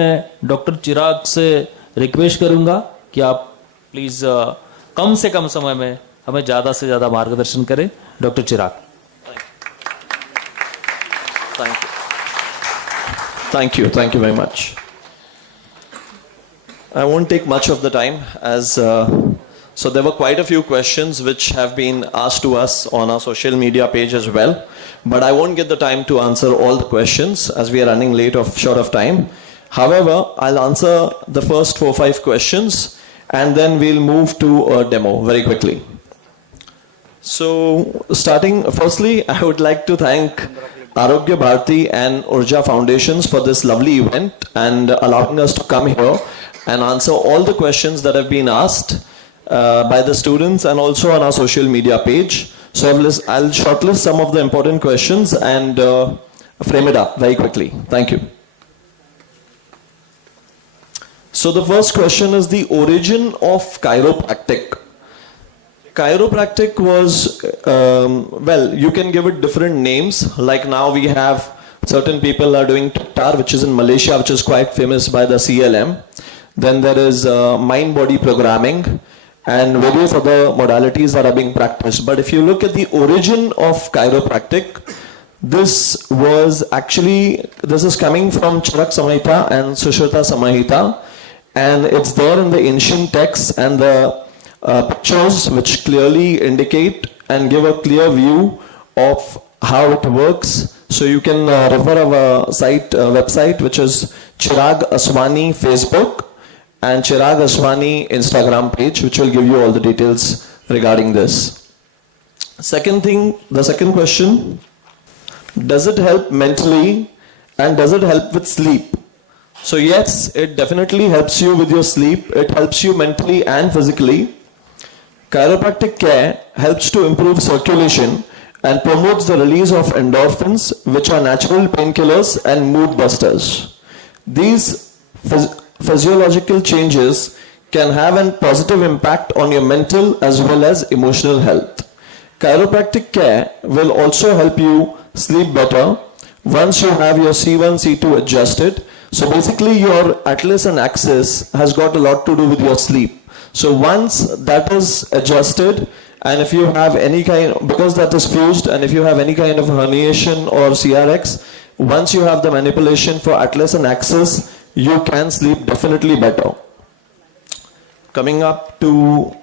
मैं डॉक्टर चिराग से रिक्वेस्ट करूंगा कि आप प्लीज कम से कम समय में हमें ज्यादा से ज्यादा मार्गदर्शन करें। Doctor Chirag. Thank you very much. I won't take much of the time as so there were quite a few questions which have been asked to us on our social media page as well, but I won't get the time to answer all the questions as we are running short of time. However, I'll answer the first 4-5 questions and then we'll move to a demo very quickly. So firstly, I would like to thank Arogya Bharati and Urja Foundations for this lovely event and allowing us to come here and answer all the questions that have been asked by the students and also on our social media page. So I'll shortlist some of the important questions and frame it up very quickly. Thank you. So the first question is the origin of chiropractic. Chiropractic was, well, you can give it different names. Like now we have certain people are doing TAR, which is in Malaysia, which is quite famous by the CLM. Then there is mind-body programming and various other modalities that are being practiced. But if you look at the origin of chiropractic, this is coming from Chirag Samhita and Sushruta Samhita, and it's there in the ancient texts and the pictures which clearly indicate and give a clear view of how it works. So you can refer our website, which is Chirag Aswani Facebook and Chirag Aswani Instagram page, which will give you all the details regarding this. The second question, does it help mentally and does it help with sleep? So yes, it definitely helps you with your sleep. It helps you mentally and physically. Chiropractic care helps to improve circulation and promotes the release of endorphins, which are natural painkillers and mood busters. These physiological changes can have a positive impact on your mental as well as emotional health. Chiropractic care will also help you sleep better once you have your C1, C2 adjusted. So basically your atlas and axis has got a lot to do with your sleep. So once that is adjusted, and if you have any because that is fused, and if you have any kind of herniation or CRX, once you have the manipulation for atlas and axis, you can sleep definitely better. Coming up to,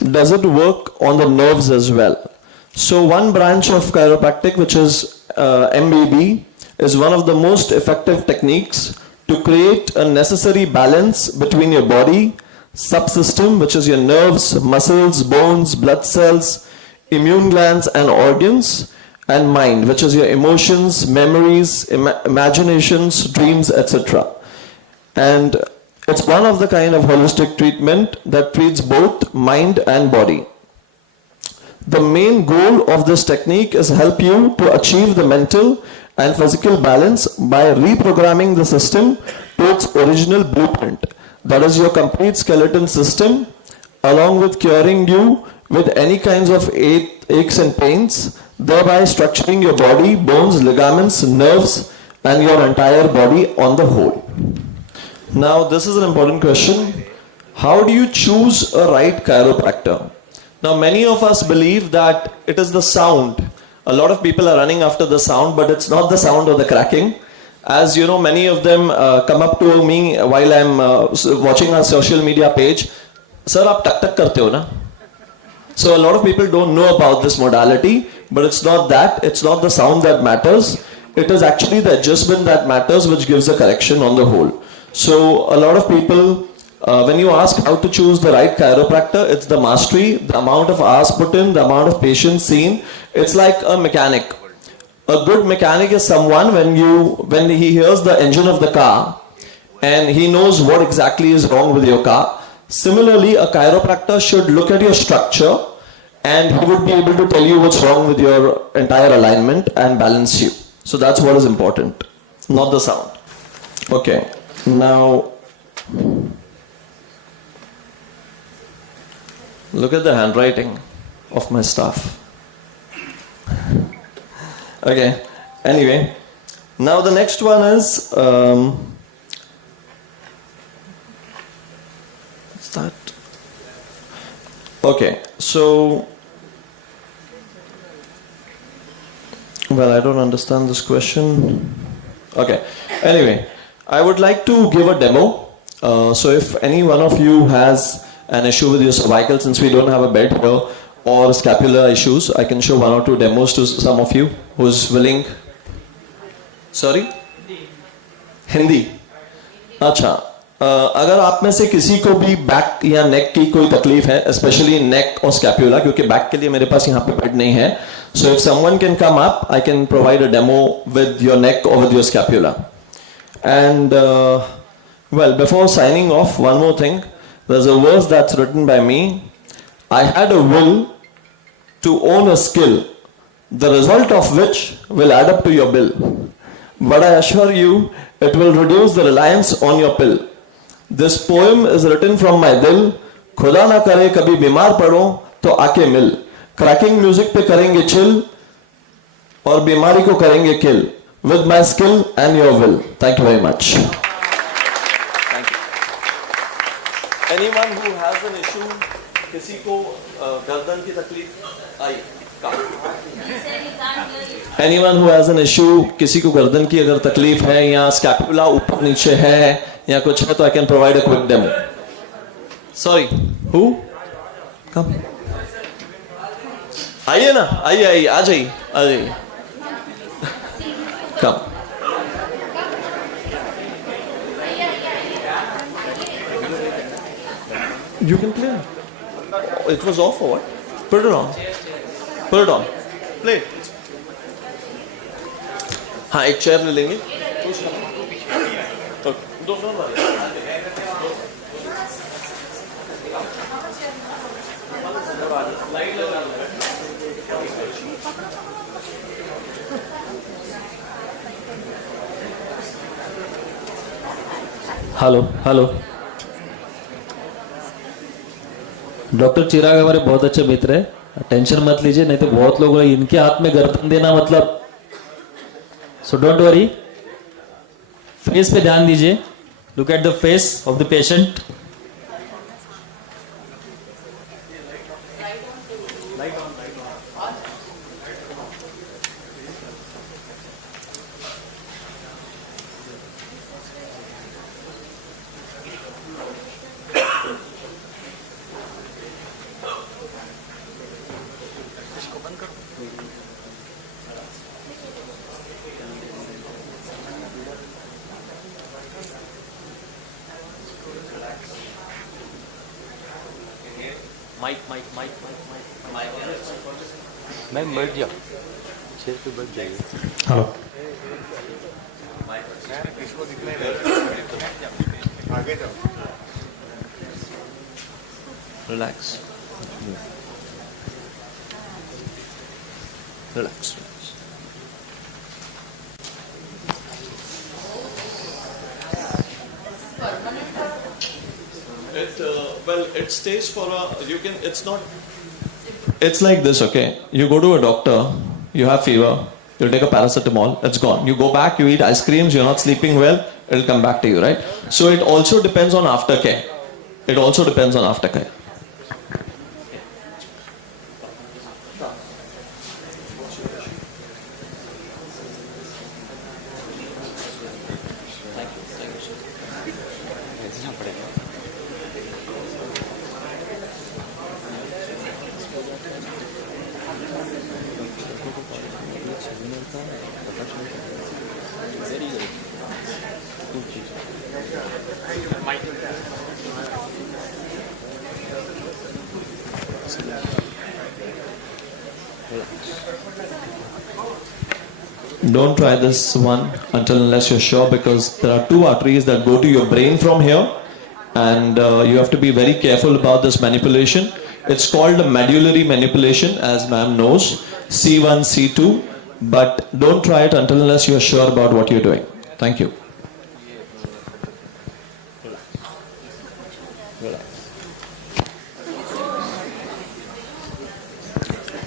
does it work on the nerves as well? So one branch of chiropractic, which is MBB, is one of the most effective techniques to create a necessary balance between your body, subsystem, which is your nerves, muscles, bones, blood cells, immune glands and organs, and mind, which is your emotions, memories, imaginations, dreams, etc. And it's one of the kind of holistic treatment that treats both mind and body. The main goal of this technique is help you to achieve the mental and physical balance by reprogramming the system to its original blueprint. That is your complete skeleton system, along with curing you with any kinds of aches and pains, thereby structuring your body, bones, ligaments, nerves, and your entire body on the whole. Now, this is an important question. How do you choose a right chiropractor? Now, many of us believe that it is the sound. A lot of people are running after the sound, but it's not the sound or the cracking. As you know, many of them come up to me while I'm watching our social media page. Sir, aap tak tak karte ho na? So a lot of people don't know about this modality, but it's not that. It's not the sound that matters. It is actually the adjustment that matters, which gives a correction on the whole. So a lot of people, when you ask how to choose the right chiropractor, it's the mastery, the amount of hours put in, the amount of patience seen. It's like a mechanic. A good mechanic is someone when he hears the engine of the car and he knows what exactly is wrong with your car. Similarly, a chiropractor should look at your structure and he would be able to tell you what's wrong with your entire alignment and balance you. So that's what is important, not the sound. Okay, now look at the handwriting of my staff. Okay, anyway, now the next one is Okay, so, well, I don't understand this question. Okay, anyway, I would like to give a demo. So if any one of you has an issue with your cervical, since we don't have a bed here, or scapular issues, I can show one or two demos to some of you who's willing. Sorry? Hindi. अच्छा, अगर आप में से किसी को भी back या नेक की कोई तकलीफ है, स्पेशली नेक और स्कैपुला, क्योंकि बैक के लिए मेरे पास यहाँ पे बेड नहीं है, so if someone can come up, I can provide a demo with your neck or with your scapula. And well, before signing off, one more thing. There's a verse that's written by me. I had a will to own a skill, the result of which will add up to your bill. But I assure you, it will reduce the reliance on your pill. This poem is written from my दिल. खुदा ना करे कभी बीमार पड़ो तो आके मिल. Cracking music पे करेंगे chill और बीमारी को करेंगे kill. With my skill and your will. Thank you very much. Thank you. Anyone who has an issue, किसी को गर्दन की तकलीफ आई? Anyone who has an issue, किसी को गर्दन की अगर तकलीफ है या स्कैपुला ऊपर नीचे है या कुछ है, तो I can provide a quick demo. Sorry, who? Come. आइए ना, आइए, आ जाइए. Come. You can play. It was off or what? Put it on. Put it on. Play. हाँ, एक चेयर ले लेंगे. Don't worry. हेलो. डॉक्टर चिराग हमारे बहुत अच्छे मित्र है, टेंशन मत लीजिए, नहीं तो बहुत लोग इनके हाथ में गर्दन देना मतलब, सो डोंट वरी. फेस पे ध्यान दीजिए. Look at the face of the patient. Mic ma'am बैठ जाओ, चेयर पे बैठ जाइए. हेलो. आगे जाओ. Relax. Relax. It stays for you can, it's not, it's like this, okay? You go to a doctor, you have fever, you'll take a paracetamol, it's gone. You go back, you eat ice creams, you're not sleeping well, it'll come back to you, right? So it also depends on aftercare. Don't try this one unless you're sure, because there are two arteries that go to your brain from here, and you have to be very careful about this manipulation. It's called a medullary manipulation, as ma'am knows, C1, C2, but don't try it unless you're sure about what you're doing. Thank you.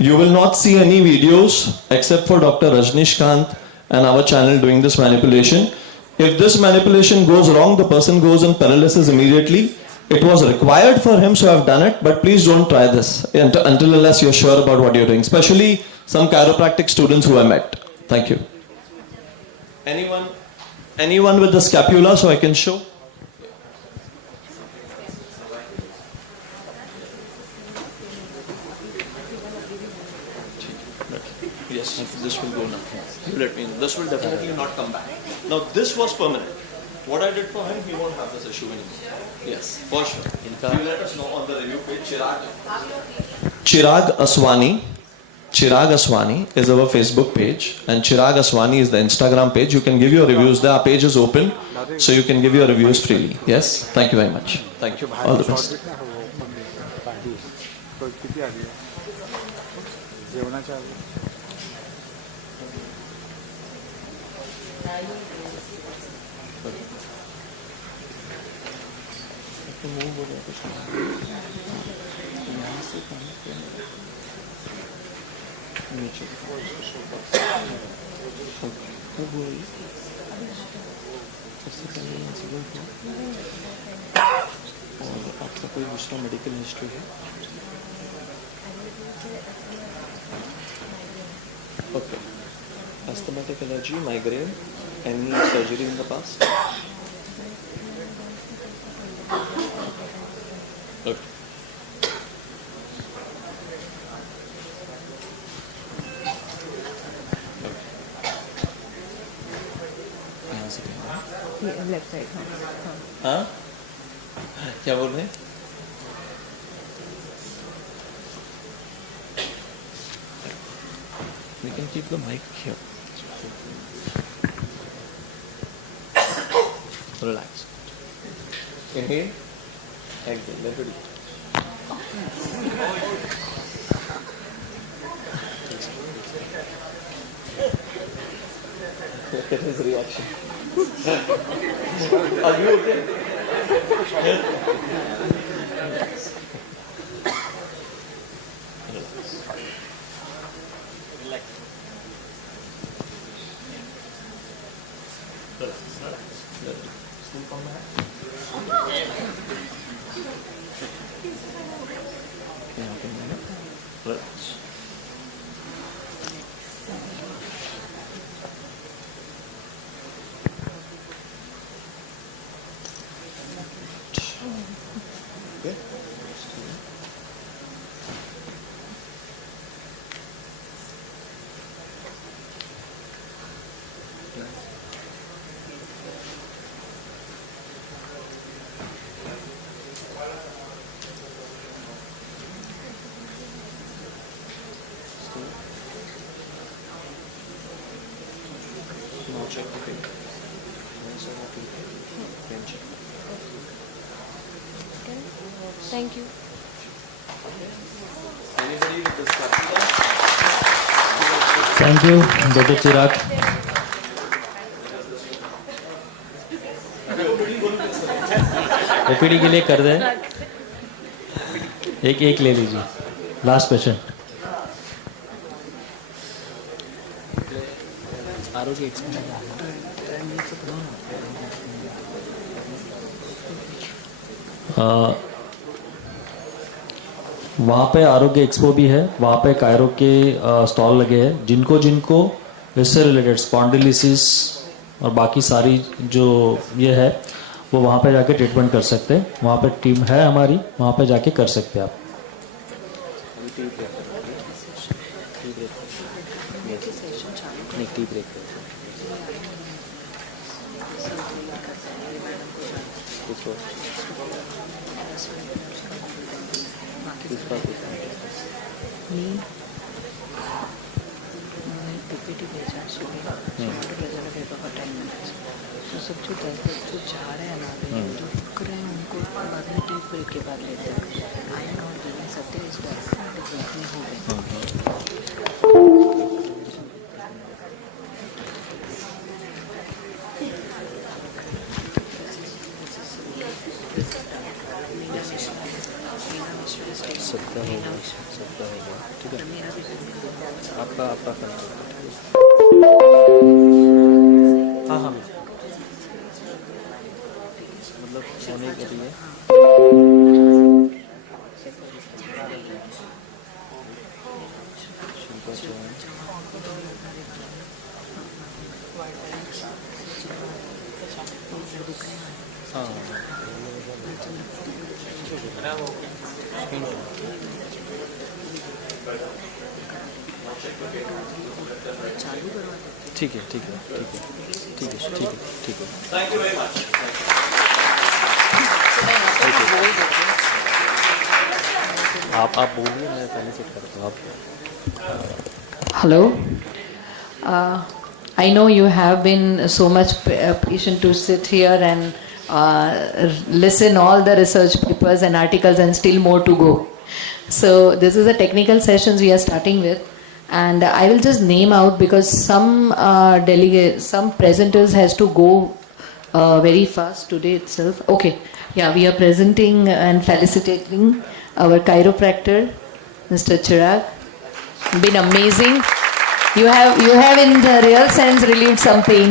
You will not see any videos except for Dr. Rajnish Kant and our channel doing this manipulation. If this manipulation goes wrong, the person goes in paralysis immediately. It was required for him, so I've done it. But please don't try this until unless you're sure about what you're doing. Especially some chiropractic students who I met. Thank you. Anyone with the scapula, so I can show? Yes, this will go now. You let me know. This will definitely not come back. Now this was permanent. What I did for him, he won't have this issue anymore. Yes, for sure. You let us know on the review page. Chirag Aswani. Chirag Aswani is our Facebook page, and Chirag Aswani is the Instagram page. You can give your reviews there. Our page is open, so you can give your reviews freely. Yes, thank you very much. Thank you. All the best. किती आली जेवणाच्या आधी और आपका कोई दूसरा medical history है? Okay. Asthmatic allergy, migraine, any surgery in the past? Okay. Left side हाँ? क्या बोल रहे हैं? We can keep the mic here. Relax. Inhale. Exhale. Let it go. Look at his reaction. Are you okay? Relax. Okay. Now check the pain. Check. Thank you Anybody with the scapula? Thank you doctor Chirag. OPD के लिए कर दें. एक ले लीजिए. Last patient. आरोग्य वहाँ पे आरोग्य एक्सपो भी है. वहाँ पे कायरो के स्टॉल लगे हैं. जिनको जिनको इससे रिलेटेड स्पॉन्डिलिसिस और बाकी सारी जो ये है वो वहाँ पे जाके ट्रीटमेंट कर सकते हैं. वहाँ पे टीम है हमारी. वहाँ पे जाके कर सकते हैं आप. पीपीटी भेजा सुबह लगेगा 10 मिनट्स. तो सब जो जो जा रहे हैं ना जो रुक रहे हैं उनको बाद में टी ब्रेक के बाद लेते हैं. आई एम नॉट गिविंग सत्य इज डेफिनेटली हो गए. सबका होगा. ठीक है. आपका हाँ मतलब होने के लिए ठीक है ठीक है ठीक है ठीक है ठीक है ठीक है Thank you very much. आप बोलिए, मैं पहले सेट करता हूँ आप. Hello. I know you have been so much patient to sit here and listen all the research papers and articles and still more to go. So this is the technical sessions we are starting with, and I will just name out because some some presenters has to go very fast today itself. Okay, yeah, we are presenting and felicitating our chiropractor, Mr. Chirag. Been amazing. You have in the real sense relieved some pain.